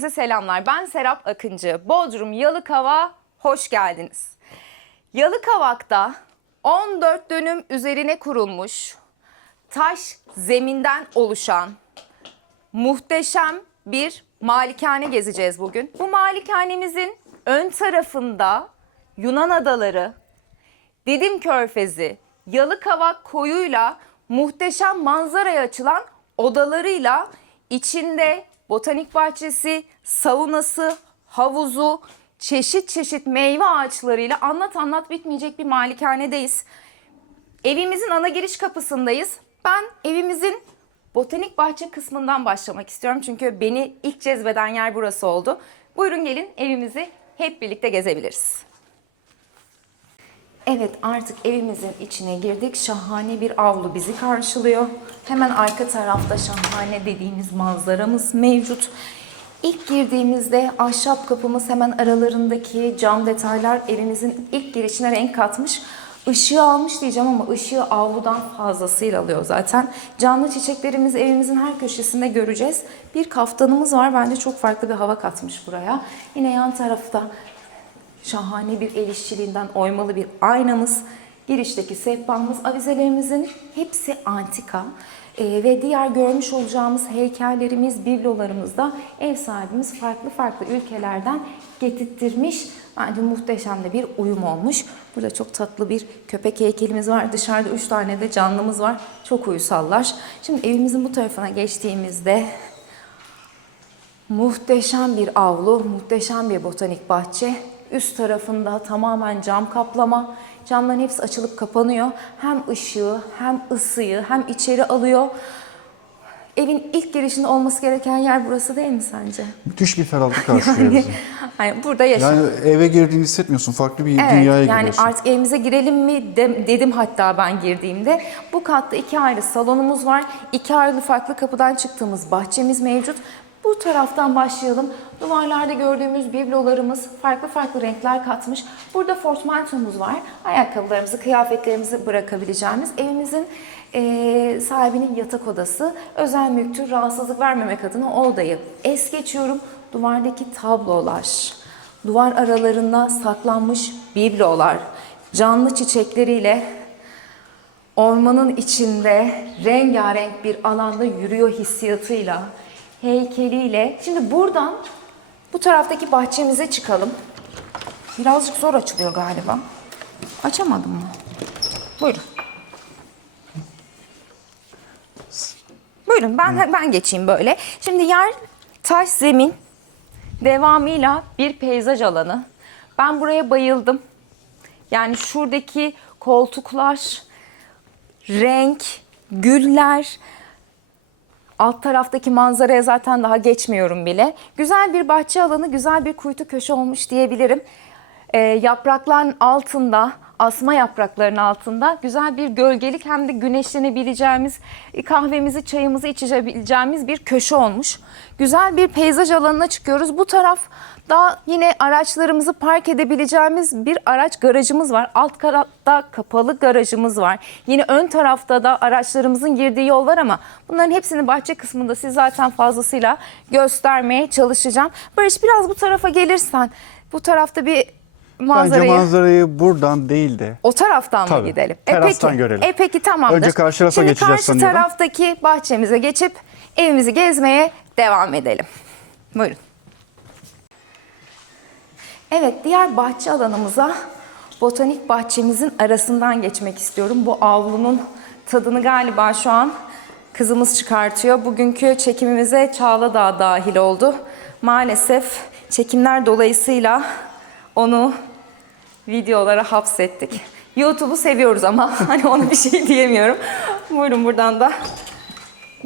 Herkese selamlar. Ben Serap Akıncı. Bodrum Yalıkavak'a hoş geldiniz. Yalıkavak'ta 14 dönüm üzerine kurulmuş, taş zeminden oluşan muhteşem bir malikane gezeceğiz bugün. Bu malikanemizin ön tarafında Yunan adaları, Didim Körfezi, Yalıkavak koyuyla muhteşem manzaraya açılan odalarıyla içinde botanik bahçesi, saunası, havuzu, çeşit çeşit meyve ağaçlarıyla anlat bitmeyecek bir malikanedeyiz. Evimizin ana giriş kapısındayız. Ben evimizin botanik bahçe kısmından başlamak istiyorum. Çünkü beni ilk cezbeden yer burası oldu. Buyurun gelin evimizi hep birlikte gezebiliriz. Evet, artık evimizin içine girdik. Şahane bir avlu bizi karşılıyor. Hemen arka tarafta şahane dediğimiz manzaramız mevcut. İlk girdiğimizde ahşap kapımız, hemen aralarındaki cam detaylar evimizin ilk girişine renk katmış. Işığı almış diyeceğim ama ışığı avludan fazlasıyla alıyor zaten. Canlı çiçeklerimizi evimizin her köşesinde göreceğiz. Bir kaftanımız var. Bence çok farklı bir hava katmış buraya. Yine yan tarafta şahane bir el işçiliğinden oymalı bir aynamız, girişteki sehpamız, avizelerimizin hepsi antika ve diğer görmüş olacağımız heykellerimiz, biblolarımız da ev sahibimiz farklı ülkelerden getirttirmiş. Bence muhteşem de bir uyum olmuş. Burada çok tatlı bir köpek heykelimiz var. Dışarıda 3 tane de canlımız var. Çok uysallar. Şimdi evimizin bu tarafına geçtiğimizde muhteşem bir avlu, muhteşem bir botanik bahçe. Üst tarafında tamamen cam kaplama. Camların hepsi açılıp kapanıyor. Hem ışığı, hem ısıyı, hem içeri alıyor. Evin ilk girişinde olması gereken yer burası değil mi sence? Müthiş bir ferahlık karşılıyor bizi. Yani burada yaşam. Yani eve girdiğini hissetmiyorsun. Farklı bir dünyaya yani giriyorsun. artık evimize girelim mi dedim hatta ben girdiğimde. Bu katta 2 ayrı salonumuz var. 2 ayrı farklı kapıdan çıktığımız bahçemiz mevcut. Bu taraftan başlayalım. Duvarlarda gördüğümüz biblolarımız farklı renkler katmış. Burada portmantomuz var. Ayakkabılarımızı, kıyafetlerimizi bırakabileceğimiz evimizin sahibinin yatak odası. Özel mülktür, rahatsızlık vermemek adına o odayı es geçiyorum. Duvardaki tablolar, duvar aralarında saklanmış biblolar, canlı çiçekleriyle ormanın içinde rengarenk bir alanda yürüyor hissiyatıyla, heykeliyle. Şimdi buradan bu taraftaki bahçemize çıkalım. Birazcık zor açılıyor galiba. Açamadım mı? Buyurun. Buyurun ben geçeyim böyle. Şimdi yer taş zemin, devamıyla bir peyzaj alanı. Ben buraya bayıldım. Yani şuradaki koltuklar, renk, güller, alt taraftaki manzaraya zaten daha geçmiyorum bile. Güzel bir bahçe alanı, güzel bir kuytu köşe olmuş diyebilirim. Yaprakların altında, asma yapraklarının altında güzel bir gölgelik, hem de güneşlenebileceğimiz, kahvemizi, çayımızı içebileceğimiz bir köşe olmuş. Güzel bir peyzaj alanına çıkıyoruz. Bu tarafta yine araçlarımızı park edebileceğimiz bir araç garajımız var. Alt katta kapalı garajımız var. Yine ön tarafta da araçlarımızın girdiği yol var ama bunların hepsini bahçe kısmında size zaten fazlasıyla göstermeye çalışacağım. Barış, biraz bu tarafa gelirsen, bu tarafta bir manzarayı... Bence manzarayı buradan değil de O taraftan mı tabii, gidelim? terastan görelim. Peki tamamdır. Önce karşı tarafa geçeceğiz karşı sanıyorum. taraftaki bahçemize geçip evimizi gezmeye devam edelim. Buyurun. Evet, diğer bahçe alanımıza, botanik bahçemizin arasından geçmek istiyorum. Bu avlunun tadını galiba şu an kızımız çıkartıyor. Bugünkü çekimimize Çağla da dahil oldu. Maalesef çekimler dolayısıyla onu videolara hapsettik. YouTube'u seviyoruz ama hani ona bir şey diyemiyorum. Buyurun buradan da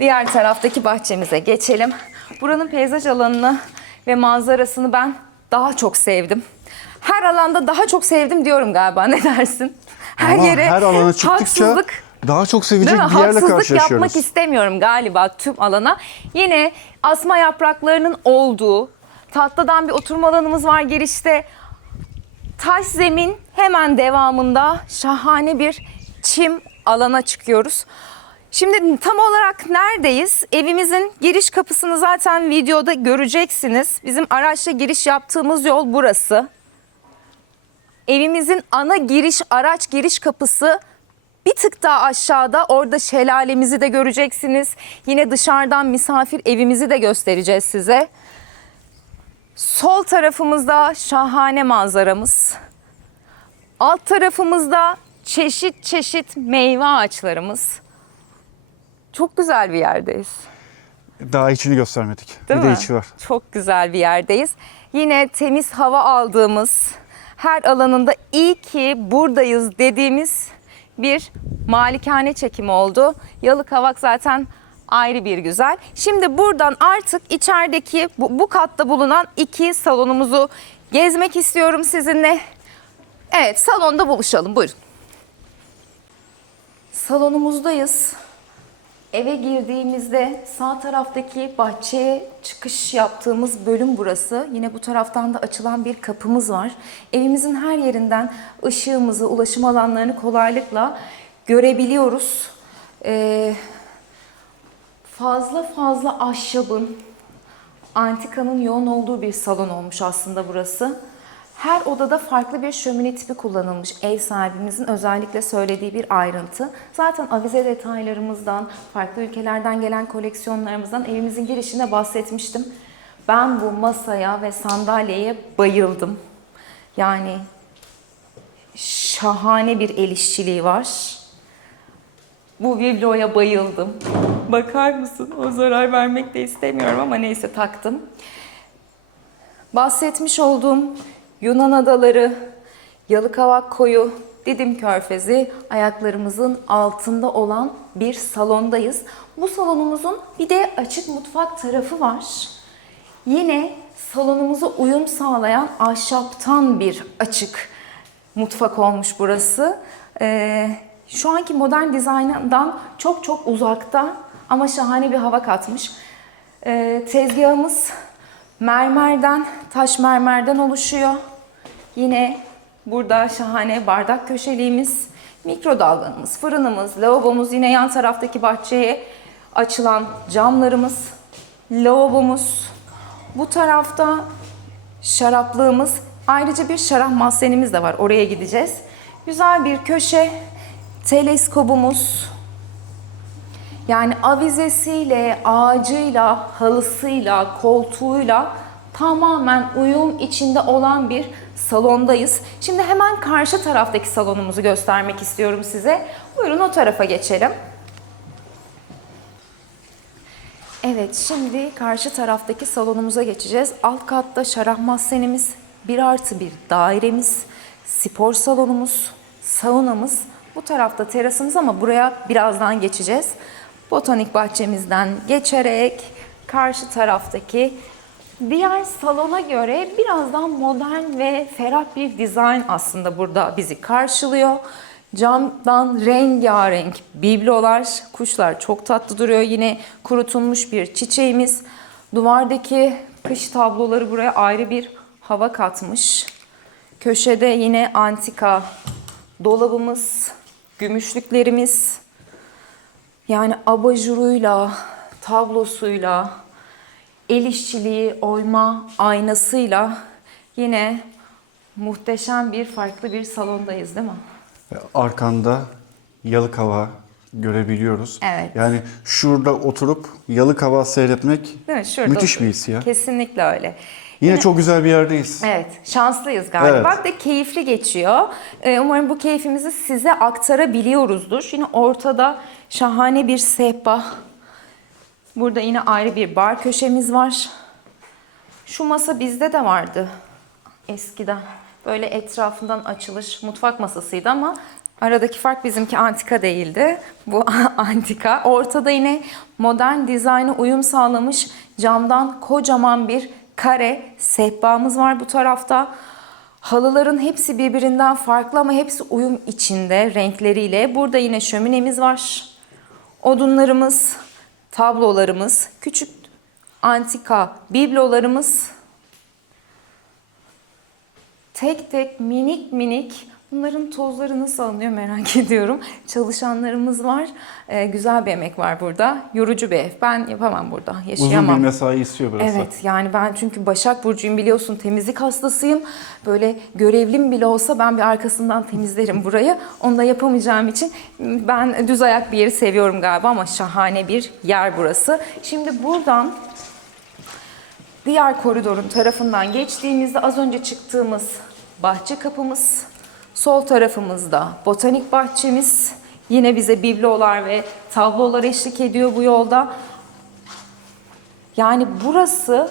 diğer taraftaki bahçemize geçelim. Buranın peyzaj alanını ve manzarasını ben daha çok sevdim. Her alanda daha çok sevdim diyorum galiba, ne dersin? Her ama yere her alana çıktıkça haksızlık, daha çok sevecek değil mi? bir yerle Haksızlık karşılaşıyoruz. yapmak istemiyorum galiba tüm alana. Yine asma yapraklarının olduğu tatlıdan bir oturma alanımız var girişte. Taş zemin, hemen devamında şahane bir çim alana çıkıyoruz. Şimdi tam olarak neredeyiz? Evimizin giriş kapısını zaten videoda göreceksiniz. Bizim araçla giriş yaptığımız yol burası. Evimizin ana giriş, araç giriş kapısı bir tık daha aşağıda. Orada şelalemizi de göreceksiniz. Yine dışarıdan misafir evimizi de göstereceğiz size. Sol tarafımızda şahane manzaramız. Alt tarafımızda çeşit çeşit meyve ağaçlarımız. Çok güzel bir yerdeyiz. Daha içini göstermedik. Değil bir mi? de içi var. Çok güzel bir yerdeyiz. Yine temiz hava aldığımız, her alanında iyi ki buradayız dediğimiz bir malikane çekimi oldu. Yalıkavak zaten ayrı bir güzel. Şimdi buradan artık içerideki bu katta bulunan 2 salonumuzu gezmek istiyorum sizinle. Evet, salonda buluşalım. Buyurun. Salonumuzdayız. Eve girdiğimizde sağ taraftaki bahçeye çıkış yaptığımız bölüm burası. Yine bu taraftan da açılan bir kapımız var. Evimizin her yerinden ışığımızı, ulaşım alanlarını kolaylıkla görebiliyoruz. Fazla ahşabın, antikanın yoğun olduğu bir salon olmuş aslında burası. Her odada farklı bir şömine tipi kullanılmış, ev sahibimizin özellikle söylediği bir ayrıntı. Zaten avize detaylarımızdan, farklı ülkelerden gelen koleksiyonlarımızdan evimizin girişinde bahsetmiştim. Ben bu masaya ve sandalyeye bayıldım. Yani şahane bir el işçiliği var. Bu bibloya bayıldım. Bakar mısın? O zarar vermek de istemiyorum ama neyse taktım. Bahsetmiş olduğum Yunan adaları, Yalıkavak koyu, Didim Körfezi ayaklarımızın altında olan bir salondayız. Bu salonumuzun bir de açık mutfak tarafı var. Yine salonumuza uyum sağlayan ahşaptan bir açık mutfak olmuş burası. Şu anki modern dizayndan çok uzakta ama şahane bir hava katmış. Tezgahımız mermerden, taş mermerden oluşuyor. Yine burada şahane bardak köşeliğimiz, mikrodalgamız, fırınımız, lavabomuz, yine yan taraftaki bahçeye açılan camlarımız, lavabomuz. Bu tarafta şaraplığımız, ayrıca bir şarap mahzenimiz de var. Oraya gideceğiz. Güzel bir köşe, teleskobumuz. Yani avizesiyle, ağacıyla, halısıyla, koltuğuyla tamamen uyum içinde olan bir salondayız. Şimdi hemen karşı taraftaki salonumuzu göstermek istiyorum size. Buyurun o tarafa geçelim. Evet, şimdi karşı taraftaki salonumuza geçeceğiz. Alt katta şarap mahzenimiz, 1+1 dairemiz, spor salonumuz, saunamız. Bu tarafta terasımız ama buraya birazdan geçeceğiz. Botanik bahçemizden geçerek karşı taraftaki diğer salona göre biraz daha modern ve ferah bir dizayn aslında burada bizi karşılıyor. Camdan rengarenk biblolar, kuşlar çok tatlı duruyor. Yine kurutulmuş bir çiçeğimiz. Duvardaki kış tabloları buraya ayrı bir hava katmış. Köşede yine antika dolabımız, gümüşlüklerimiz. Yani abajuruyla, tablosuyla, el işçiliği, oyma aynasıyla yine muhteşem bir farklı bir salondayız değil mi? Arkanda Yalıkavak görebiliyoruz. Evet. Yani şurada oturup Yalıkavak seyretmek Değil mi? Şurada müthiş bir his ya. Kesinlikle öyle. Yine çok güzel bir yerdeyiz. Evet, şanslıyız galiba. Evet. Ve keyifli geçiyor. Umarım bu keyfimizi size aktarabiliyoruzdur. Yine ortada şahane bir sehpa. Burada yine ayrı bir bar köşemiz var. Şu masa bizde de vardı eskiden. Böyle etrafından açılış mutfak masasıydı ama aradaki fark bizimki antika değildi. Bu antika. Ortada yine modern dizayna uyum sağlamış camdan kocaman bir kare sehpamız var bu tarafta. Halıların hepsi birbirinden farklı ama hepsi uyum içinde renkleriyle. Burada yine şöminemiz var. Odunlarımız, tablolarımız, küçük antika biblolarımız. Tek tek minik Bunların tozları nasıl alınıyor merak ediyorum. Çalışanlarımız var. Güzel bir emek var burada. Yorucu bir ev. Ben yapamam burada. Yaşayamam. Uzun bir mesai istiyor burası. Evet, yani ben çünkü Başak Burcu'yum, biliyorsun, temizlik hastasıyım. Böyle görevlim bile olsa ben bir arkasından temizlerim burayı. Onu da yapamayacağım için ben düz ayak bir yeri seviyorum galiba, ama şahane bir yer burası. Şimdi buradan diğer koridorun tarafından geçtiğimizde az önce çıktığımız bahçe kapımız, sol tarafımızda botanik bahçemiz. Yine bize biblolar ve tablolar eşlik ediyor bu yolda. Yani burası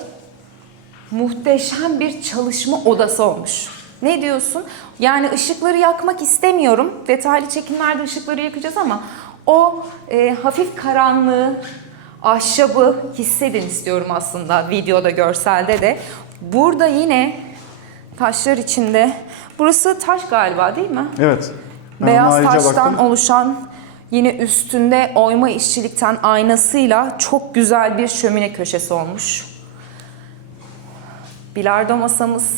muhteşem bir çalışma odası olmuş. Ne diyorsun? Yani ışıkları yakmak istemiyorum. Detaylı çekimlerde ışıkları yakacağız ama o hafif karanlığı, ahşabı hissedin istiyorum aslında videoda, görselde de. Burada yine taşlar içinde. Burası taş galiba, değil mi? Evet. Ben Beyaz ayrıca taştan baktım. oluşan, yine üstünde oyma işçilikten aynasıyla çok güzel bir şömine köşesi olmuş. Bilardo masamız,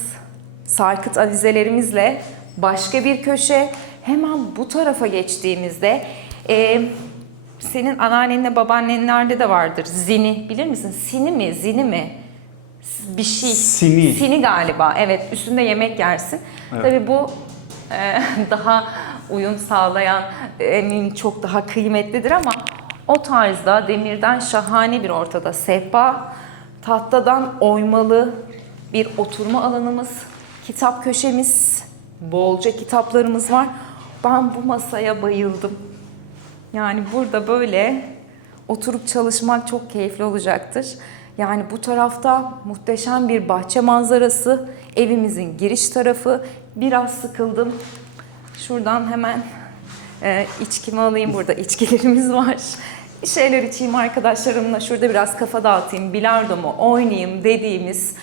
sarkıt avizelerimizle başka bir köşe. Hemen bu tarafa geçtiğimizde senin anneannenle babaannenlerde de vardır. Zini bilir misin? Sini mi, zini mi? Bir şey. Sini. Sini galiba. Evet, üstünde yemek yersin. Evet. Tabii bu daha uyum sağlayan, eminim çok daha kıymetlidir ama o tarzda demirden şahane bir ortada sehpa, tahtadan oymalı bir oturma alanımız, kitap köşemiz, bolca kitaplarımız var. Ben bu masaya bayıldım. Yani burada böyle oturup çalışmak çok keyifli olacaktır. Yani bu tarafta muhteşem bir bahçe manzarası, evimizin giriş tarafı. Biraz sıkıldım. Şuradan hemen içkimi alayım, burada içkilerimiz var. Bir şeyler içeyim arkadaşlarımla, şurada biraz kafa dağıtayım, bilardomu oynayayım dediğimiz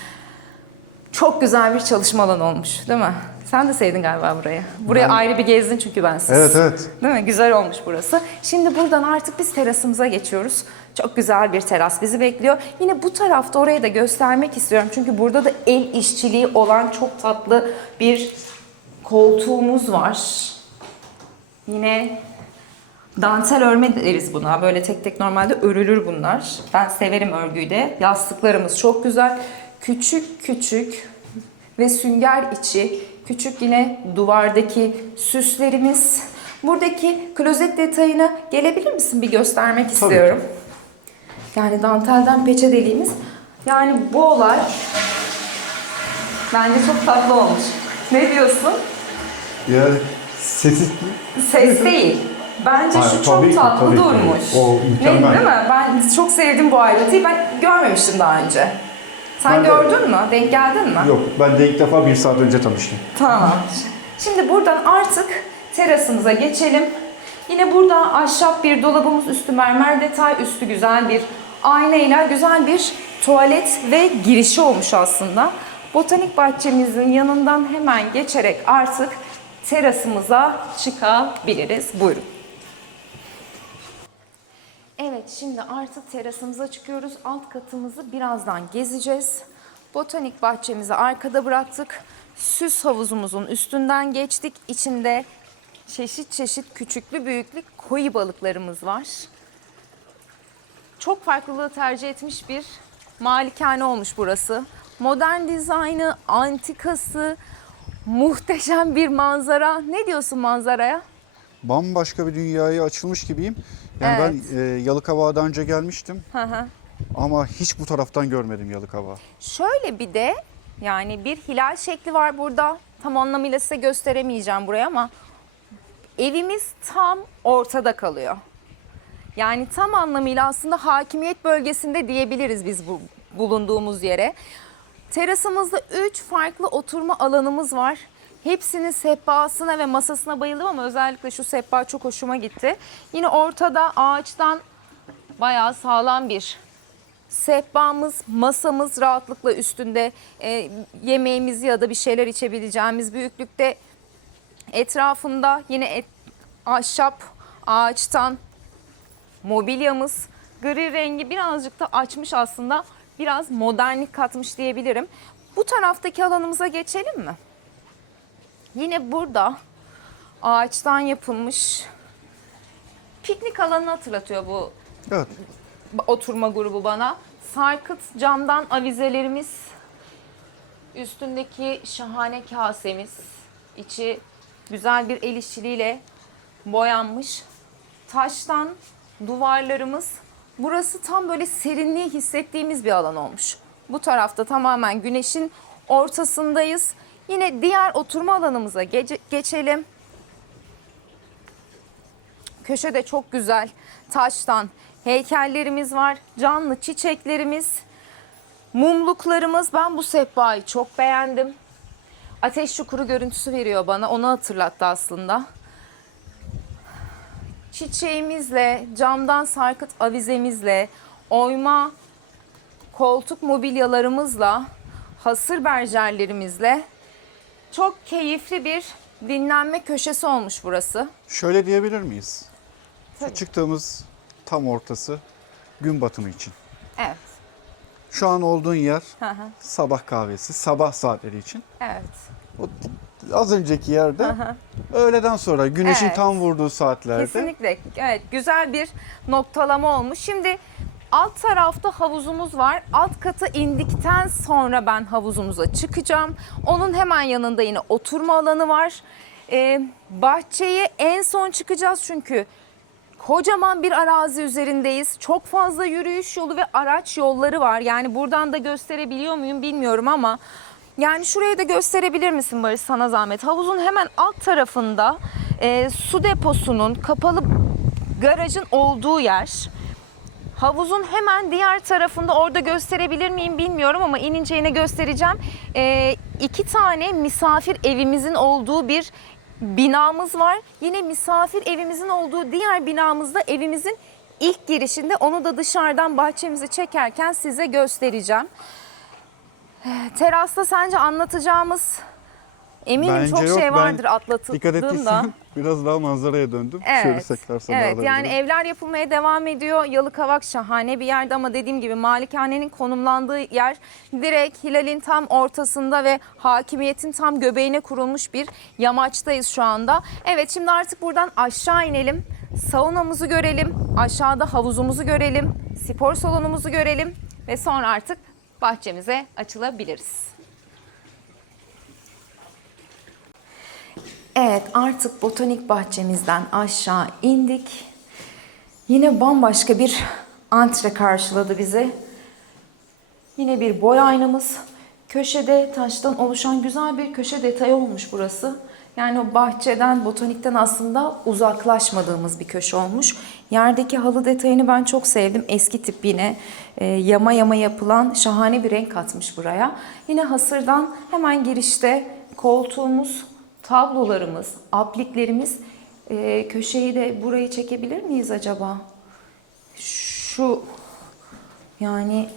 çok güzel bir çalışma alanı olmuş, değil mi? Sen de sevdin galiba burayı. Buraya ayrı bir gezdin çünkü bensiz. Evet, evet. Değil mi? Güzel olmuş burası. Şimdi buradan artık biz terasımıza geçiyoruz. Çok güzel bir teras bizi bekliyor. Yine bu tarafta, orayı da göstermek istiyorum. Çünkü burada da el işçiliği olan çok tatlı bir koltuğumuz var. Yine dantel örme deriz buna. Böyle tek tek normalde örülür bunlar. Ben severim örgüyü de. Yastıklarımız çok güzel. Küçük küçük ve sünger içi küçük yine duvardaki süslerimiz. Buradaki klozet detayına gelebilir misin? Bir göstermek istiyorum. Yani dantelden peçe deliğimiz. Yani bu olay bence çok tatlı olmuş. Ne diyorsun? Yani sesi... Ses değil. Bence Hayır, şu tabii çok ki, tatlı tabii ki. durmuş. O mükemmel. Değil mi? Ben çok sevdim bu ayrıntıyı. Ben görmemiştim daha önce. Sen Ben de- gördün mü? Denk geldin mi? Yok, ben de ilk defa 1 saat önce tanıştım. Tamam. Şimdi buradan artık terasımıza geçelim. Yine burada ahşap bir dolabımız, üstü mermer detay, üstü güzel bir aynayla güzel bir tuvalet ve girişi olmuş aslında. Botanik bahçemizin yanından hemen geçerek artık terasımıza çıkabiliriz. Buyurun. Evet, şimdi artık terasımıza çıkıyoruz. Alt katımızı birazdan gezeceğiz. Botanik bahçemizi arkada bıraktık. Süs havuzumuzun üstünden geçtik. İçinde çeşit çeşit küçüklü büyüklü koi balıklarımız var. Çok farklılığı tercih etmiş bir malikane olmuş burası. Modern dizaynı, antikası, muhteşem bir manzara. Ne diyorsun manzaraya? Bambaşka bir dünyaya açılmış gibiyim. Yani Evet. ben Yalıkavak'a daha önce gelmiştim. Hı hı. Ama hiç bu taraftan görmedim Yalıkavak'ı. Şöyle bir de yani bir hilal şekli var burada. Tam anlamıyla size gösteremeyeceğim buraya ama evimiz tam ortada kalıyor. Yani tam anlamıyla aslında hakimiyet bölgesinde diyebiliriz biz bu bulunduğumuz yere. Terasımızda 3 farklı oturma alanımız var. Hepsinin sehpasına ve masasına bayıldım ama özellikle şu sehpa çok hoşuma gitti. Yine ortada ağaçtan bayağı sağlam bir sehpamız, masamız rahatlıkla üstünde yemeğimizi ya da bir şeyler içebileceğimiz büyüklükte. Etrafında yine ahşap, ağaçtan mobilyamız. Gri rengi birazcık da açmış aslında. Biraz modernlik katmış diyebilirim. Bu taraftaki alanımıza geçelim mi? Yine burada ağaçtan yapılmış piknik alanını hatırlatıyor bu Evet. oturma grubu bana. Sarkıt camdan avizelerimiz, üstündeki şahane kasemiz, içi güzel bir el işçiliğiyle boyanmış. Taştan duvarlarımız. Burası tam böyle serinliği hissettiğimiz bir alan olmuş. Bu tarafta tamamen güneşin ortasındayız. Yine diğer oturma alanımıza geçelim. Köşe de çok güzel. Taştan heykellerimiz var. Canlı çiçeklerimiz. Mumluklarımız. Ben bu sehpayı çok beğendim. Ateş çukuru görüntüsü veriyor bana. Onu hatırlattı aslında. Çiçeğimizle, camdan sarkıt avizemizle, oyma koltuk mobilyalarımızla, hasır berjerlerimizle çok keyifli bir dinlenme köşesi olmuş burası. Şöyle diyebilir miyiz? Şu Tabii. çıktığımız tam ortası gün batımı için. Evet. Şu an olduğun yer Hı hı. sabah kahvesi, sabah saatleri için. Evet. O az önceki yerde öğleden sonra güneşin Evet. tam vurduğu saatlerde. Kesinlikle. Evet, güzel bir noktalama olmuş. Şimdi alt tarafta havuzumuz var. Alt kata indikten sonra ben havuzumuza çıkacağım. Onun hemen yanında yine oturma alanı var. Bahçeye en son çıkacağız çünkü kocaman bir arazi üzerindeyiz. Çok fazla yürüyüş yolu ve araç yolları var. Yani buradan da gösterebiliyor muyum bilmiyorum ama yani şurayı da gösterebilir misin Barış, sana zahmet? Havuzun hemen alt tarafında su deposunun, kapalı garajın olduğu yer. Havuzun hemen diğer tarafında, orada gösterebilir miyim bilmiyorum ama inince yine göstereceğim. 2 tane misafir evimizin olduğu bir binamız var. Yine misafir evimizin olduğu diğer binamızda evimizin ilk girişinde, onu da dışarıdan bahçemizi çekerken size göstereceğim. Terasta sence anlatacağımız eminim Bence çok yok. şey Ben vardır dikkat atlatıldığında. ettiysen biraz daha manzaraya döndüm. Şöyle tekrar sana evet alabilirim. yani evler yapılmaya devam ediyor. Yalıkavak şahane bir yerde ama dediğim gibi malikanenin konumlandığı yer direkt Hilal'in tam ortasında ve hakimiyetin tam göbeğine kurulmuş bir yamaçtayız şu anda. Evet, şimdi artık buradan aşağı inelim. Saunamızı görelim. Aşağıda havuzumuzu görelim. Spor salonumuzu görelim ve sonra artık bahçemize açılabiliriz. Evet, artık botanik bahçemizden aşağı indik. Yine bambaşka bir antre karşıladı bizi. Yine bir boy aynamız. Köşede taştan oluşan güzel bir köşe detayı olmuş burası. Yani o bahçeden, botanikten aslında uzaklaşmadığımız bir köşe olmuş. Yerdeki halı detayını ben çok sevdim. Eski tip yine yama yama yapılan şahane bir renk katmış buraya. Yine hasırdan hemen girişte koltuğumuz, tablolarımız, apliklerimiz. Köşeyi de burayı çekebilir miyiz acaba? Şu yani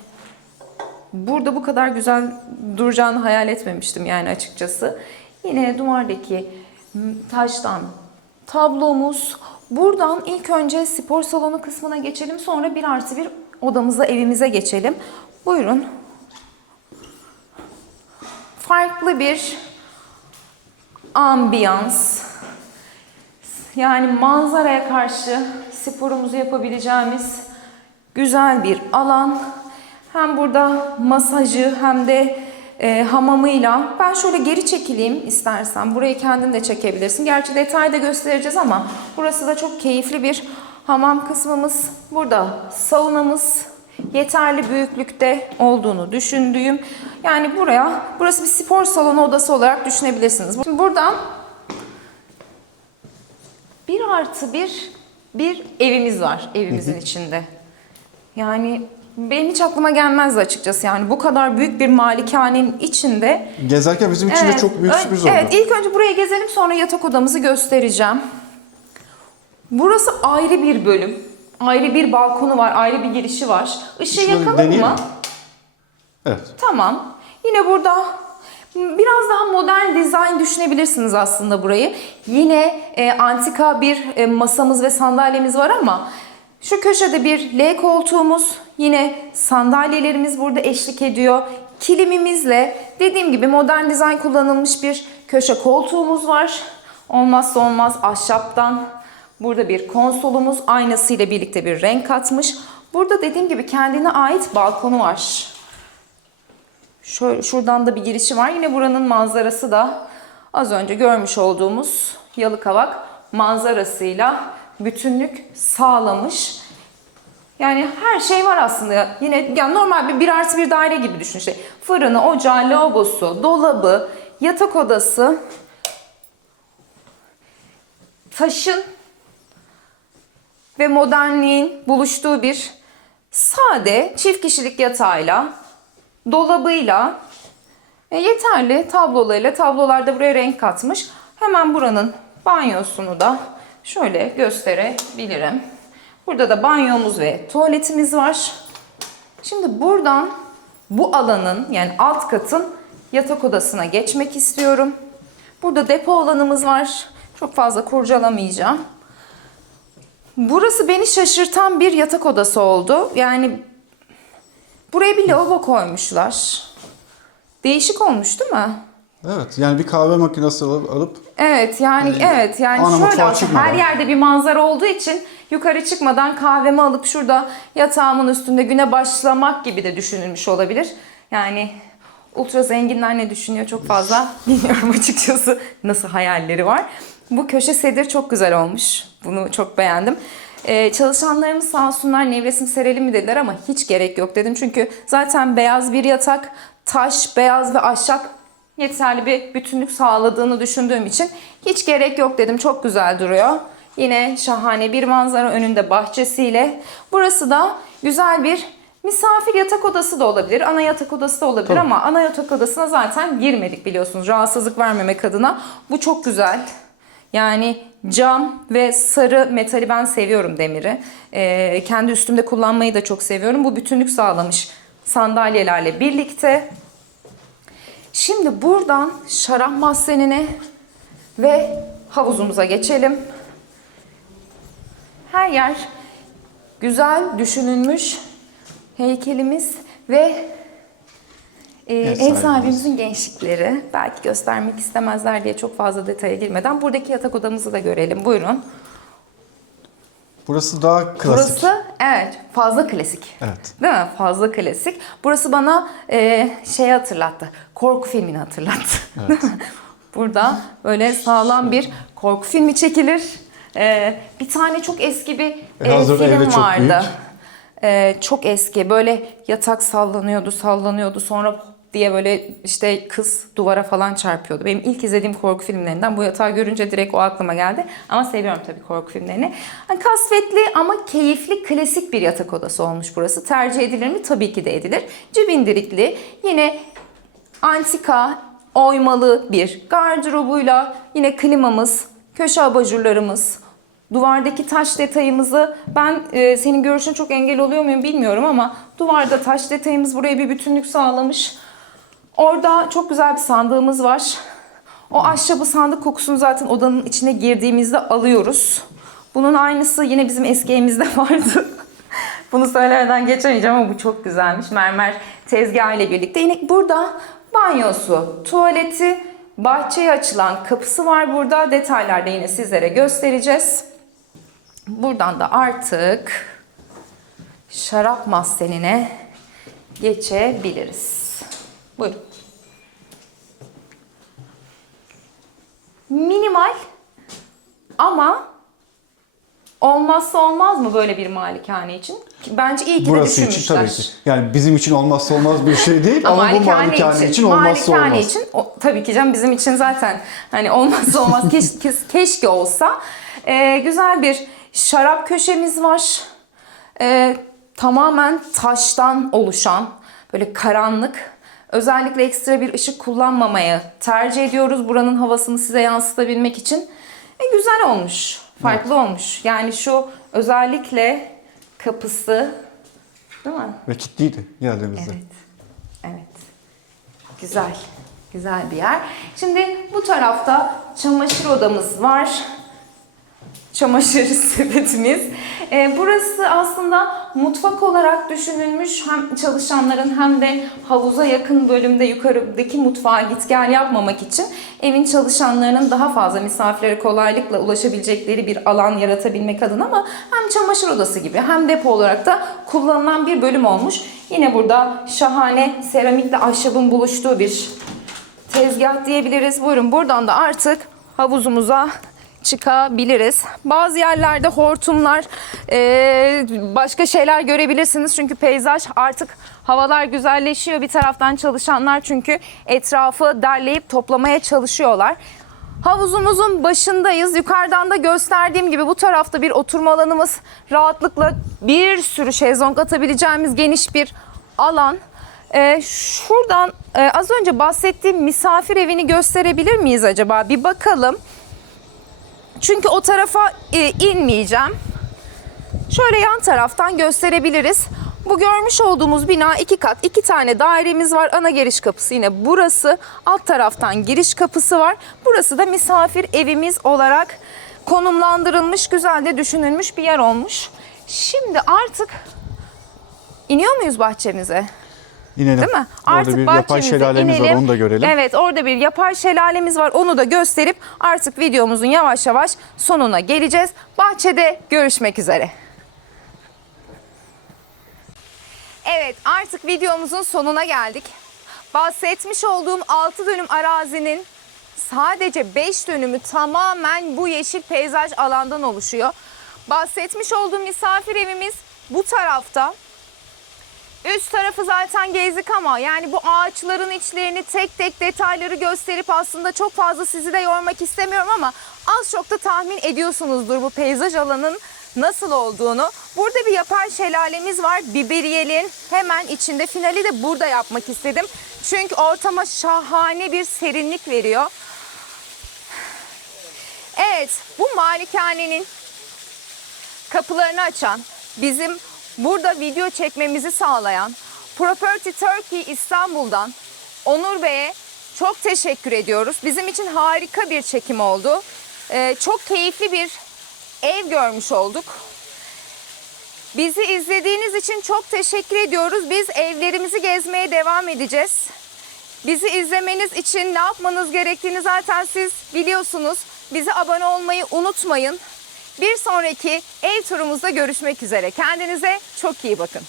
burada bu kadar güzel duracağını hayal etmemiştim yani açıkçası. Yine duvardaki taştan tablomuz. Buradan ilk önce spor salonu kısmına geçelim. Sonra 1+1 odamıza, evimize geçelim. Buyurun. Farklı bir ambiyans. Yani manzaraya karşı sporumuzu yapabileceğimiz güzel bir alan. Hem burada masajı hem de hamamıyla. Ben şöyle geri çekileyim istersen. Burayı kendin de çekebilirsin. Gerçi detayda göstereceğiz ama burası da çok keyifli bir hamam kısmımız. Burada saunamız yeterli büyüklükte olduğunu düşündüğüm. Yani burası bir spor salonu odası olarak düşünebilirsiniz. Şimdi buradan 1+1 evimiz var evimizin içinde. Yani benim hiç aklıma gelmezdi açıkçası. Yani bu kadar büyük bir malikanenin içinde. Gezerken bizim için de çok büyük sürpriz oldu. Evet, ilk önce burayı gezelim, sonra yatak odamızı göstereceğim. Burası ayrı bir bölüm. Ayrı bir balkonu var, ayrı bir girişi var. Işığı Şöyle yakalım deneyelim. mı? Evet. Tamam. Yine burada biraz daha modern dizayn düşünebilirsiniz aslında burayı. Yine antika bir masamız ve sandalyemiz var ama şu köşede bir L koltuğumuz, yine sandalyelerimiz burada eşlik ediyor. Kilimimizle dediğim gibi modern dizayn kullanılmış bir köşe koltuğumuz var. Olmazsa olmaz ahşaptan. Burada bir konsolumuz aynasıyla birlikte bir renk katmış. Burada dediğim gibi kendine ait balkonu var. Şöyle, şuradan da bir girişi var. Yine buranın manzarası da az önce görmüş olduğumuz Yalıkavak manzarasıyla bütünlük sağlamış. Yani her şey var aslında. Yine yani normal bir 1+1 daire gibi düşün işte. Fırını, ocağı, lavabosu, dolabı, yatak odası, taşın ve modernliğin buluştuğu bir sade çift kişilik yatağıyla, dolabıyla yeterli tablolarıyla, tablolarda buraya renk katmış. Hemen buranın banyosunu da şöyle gösterebilirim. Burada da banyomuz ve tuvaletimiz var. Şimdi buradan bu alanın yani alt katın yatak odasına geçmek istiyorum. Burada depo alanımız var. Çok fazla kurcalamayacağım. Burası beni şaşırtan bir yatak odası oldu. Yani buraya bir lavabo koymuşlar. Değişik olmuş değil mi? Evet, yani bir kahve makinesi alıp Evet yani ana şöyle mutfağa aslında çıkmadan. her yerde bir manzara olduğu için yukarı çıkmadan kahvemi alıp şurada yatağımın üstünde güne başlamak gibi de düşünülmüş olabilir. Yani ultra zenginler ne düşünüyor çok fazla bilmiyorum açıkçası nasıl hayalleri var. Bu köşe sedir çok güzel olmuş. Bunu çok beğendim. Çalışanlarımız sağ olsunlar nevresim serelim mi dediler ama hiç gerek yok dedim. Çünkü zaten beyaz bir yatak, taş, beyaz ve ahşap yeterli bir bütünlük sağladığını düşündüğüm için hiç gerek yok dedim. Çok güzel duruyor. Yine şahane bir manzara önünde bahçesiyle. Burası da güzel bir misafir yatak odası da olabilir. Ana yatak odası da olabilir ama ana yatak odasına zaten girmedik biliyorsunuz. Rahatsızlık vermemek adına. Bu çok güzel. Yani cam ve sarı metali ben seviyorum demiri. Kendi üstümde kullanmayı da çok seviyorum. Bu bütünlük sağlamış sandalyelerle birlikte. Şimdi buradan şarap mahzenine ve havuzumuza geçelim. Her yer güzel düşünülmüş heykelimiz ve ev sahibimizin gençlikleri. Belki göstermek istemezler diye çok fazla detaya girmeden buradaki yatak odamızı da görelim. Buyurun. Burası daha klasik. Burası evet fazla klasik. Evet. Değil mi? Fazla klasik. Burası bana şey hatırlattı. Korku filmini hatırlattı. Evet. Burada böyle sağlam bir korku filmi çekilir. Bir tane çok eski bir Hazır evde film çok vardı. Çok eski. Böyle yatak sallanıyordu. Sonra diye böyle işte kız duvara falan çarpıyordu. Benim ilk izlediğim korku filmlerinden bu yatağı görünce direkt o aklıma geldi. Ama seviyorum tabii korku filmlerini. Yani kasvetli ama keyifli, klasik bir yatak odası olmuş burası. Tercih edilir mi? Tabii ki de edilir. Cibindirikli, yine antika, oymalı bir gardırobuyla, yine klimamız, köşe abajurlarımız, duvardaki taş detayımızı ben senin görüşüne çok engel oluyor muyum bilmiyorum ama duvarda taş detayımız buraya bir bütünlük sağlamış. Orada çok güzel bir sandığımız var. O ahşabı sandık kokusunu zaten odanın içine girdiğimizde alıyoruz. Bunun aynısı yine bizim eski evimizde vardı. Bunu söylemeden geçemeyeceğim ama bu çok güzelmiş. Mermer tezgahı ile birlikte. Yine burada banyosu, tuvaleti, bahçeye açılan kapısı var burada. Detaylarda yine sizlere göstereceğiz. Buradan da artık şarap mahzenine geçebiliriz. Buyurun. Minimal ama olmazsa olmaz mı böyle bir malikane için? Bence iyi ki de Burası için düşünmüşler. tabii ki. Yani bizim için olmazsa olmaz bir şey değil ama bu malikane için olmazsa olmaz. Malikane için tabii ki canım bizim için zaten hani olmazsa olmaz keşke olsa. Güzel bir şarap köşemiz var. Tamamen taştan oluşan böyle karanlık. Özellikle ekstra bir ışık kullanmamayı tercih ediyoruz. Buranın havasını size yansıtabilmek için. Güzel olmuş. Farklı olmuş. Yani şu özellikle kapısı değil mi? Ve kilitliydi geldiğimizde. Evet. Evet. Güzel. Güzel bir yer. Şimdi bu tarafta çamaşır odamız var. çamaşır sepetimiz. Burası aslında mutfak olarak düşünülmüş, hem çalışanların hem de havuza yakın bölümde yukarıdaki mutfağa git gel yapmamak için evin çalışanlarının daha fazla misafirlere kolaylıkla ulaşabilecekleri bir alan yaratabilmek adına, ama hem çamaşır odası gibi hem depo olarak da kullanılan bir bölüm olmuş. Yine burada şahane seramikle ahşabın buluştuğu bir tezgah diyebiliriz. Buyurun, buradan da artık havuzumuza çıkabiliriz. Bazı yerlerde hortumlar, başka şeyler görebilirsiniz. Çünkü peyzaj, artık havalar güzelleşiyor. Bir taraftan çalışanlar çünkü etrafı derleyip toplamaya çalışıyorlar. Havuzumuzun başındayız. Yukarıdan da gösterdiğim gibi bu tarafta bir oturma alanımız. Rahatlıkla bir sürü şezlong atabileceğimiz geniş bir alan. Şuradan az önce bahsettiğim misafir evini gösterebilir miyiz acaba? Bir bakalım. Çünkü o tarafa inmeyeceğim. Şöyle yan taraftan gösterebiliriz. Bu görmüş olduğumuz bina 2 kat. 2 tane dairemiz var. Ana giriş kapısı yine burası. Alt taraftan giriş kapısı var. Burası da misafir evimiz olarak konumlandırılmış, güzel de düşünülmüş bir yer olmuş. Şimdi artık iniyor muyuz bahçemize? İnelim. Değil mi? Orada Artık bir yapay bahçemize şelalemiz var, inelim. onu da görelim. Evet, orada bir yapay şelalemiz var. Onu da gösterip artık videomuzun yavaş yavaş sonuna geleceğiz. Bahçede görüşmek üzere. Evet, artık videomuzun sonuna geldik. Bahsetmiş olduğum 6 dönüm arazinin sadece 5 dönümü tamamen bu yeşil peyzaj alandan oluşuyor. Bahsetmiş olduğum misafir evimiz bu tarafta. Üst tarafı zaten gezdik ama yani bu ağaçların içlerini tek tek detayları gösterip aslında çok fazla sizi de yormak istemiyorum, ama az çok da tahmin ediyorsunuzdur bu peyzaj alanın nasıl olduğunu. Burada bir yapay şelalemiz var. Biberiyelin hemen içinde. Finali de burada yapmak istedim. Çünkü ortama şahane bir serinlik veriyor. Evet, bu malikanenin kapılarını açan, bizim burada video çekmemizi sağlayan Property Turkey İstanbul'dan Onur Bey'e çok teşekkür ediyoruz. Bizim için harika bir çekim oldu. Çok keyifli bir ev görmüş olduk. Bizi izlediğiniz için çok teşekkür ediyoruz. Biz evlerimizi gezmeye devam edeceğiz. Bizi izlemeniz için ne yapmanız gerektiğini zaten siz biliyorsunuz. Bize abone olmayı unutmayın. Bir sonraki ev turumuzda görüşmek üzere. Kendinize çok iyi bakın.